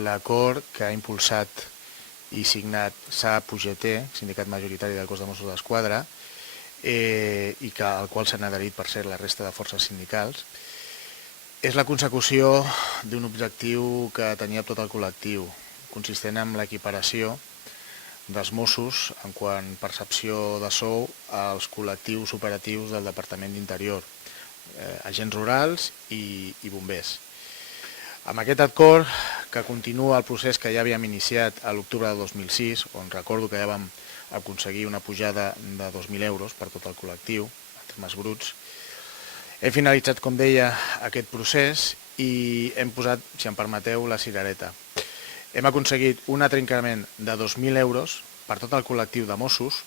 L'acord que ha impulsat i signat SAP UGT, sindicat majoritari del cos de Mossos d'Esquadra, i al qual s'han adherit, per cert, la resta de forces sindicals, és la consecució d'un objectiu que tenia tot el col·lectiu, consistent en l'equiparació dels Mossos en quant a percepció de sou als col·lectius operatius del Departament d'Interior, agents rurals i bombers. Amb aquest acord, que continua el procés que ja havíem iniciat a l'octubre de 2006, on recordo que ja vam aconseguir una pujada de 2.000 euros per tot el col·lectiu, en termes bruts, hem finalitzat, com deia, aquest procés i hem posat, si em permeteu, la cirereta. Hem aconseguit un altre increment de 2.000 euros per tot el col·lectiu de Mossos,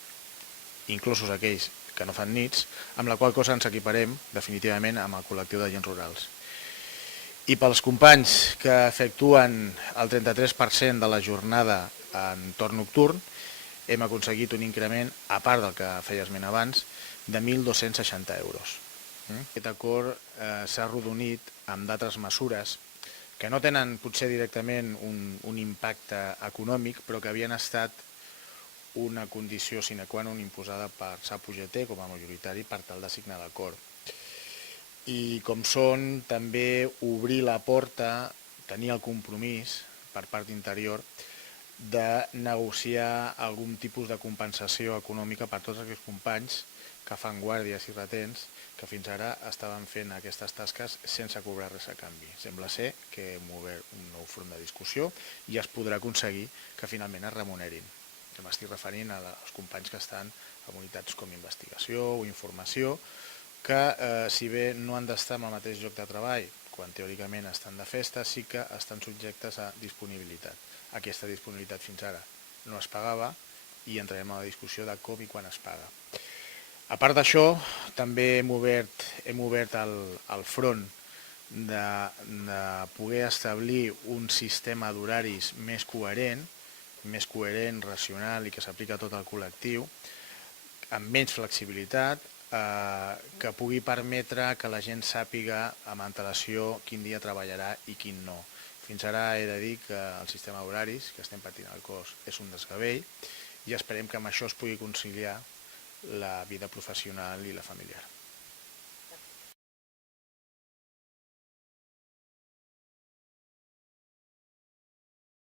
inclosos aquells que no fan nits, amb la qual cosa ens equiparem definitivament amb el col·lectiu d'agents rurals. I pels companys que efectuen el 33% de la jornada en torn nocturn, hem aconseguit un increment, a part del que feia esment abans, de 1.260 euros. Aquest acord s'ha arrodonit amb d'altres mesures que no tenen potser directament un impacte econòmic, però que havien estat una condició sine qua non imposada per SAP UGT com a majoritari per tal de signar l'acord. I com són també obrir la porta, tenir el compromís per part d'Interior de negociar algun tipus de compensació econòmica per tots aquells companys que fan guàrdies i retents que fins ara estaven fent aquestes tasques sense cobrar res a canvi. Sembla ser que hem obert un nou front de discussió i es podrà aconseguir que finalment es remunerin. M'estic referint als companys que estan en unitats com investigació o informació, que si bé no han d'estar en el mateix lloc de treball, quan teòricament estan de festa, sí que estan subjectes a disponibilitat. Aquesta disponibilitat fins ara no es pagava i entrarem a la discussió de com i quan es paga. A part d'això, també hem obert el front de poder establir un sistema d'horaris més coherent, racional i que s'aplica a tot el col·lectiu, amb menys flexibilitat, que pugui permetre que la gent sàpiga amb antelació quin dia treballarà i quin no. Fins ara he de dir que el sistema d'horaris que estem patint al cos és un desgavell i esperem que amb això es pugui conciliar la vida professional i la familiar.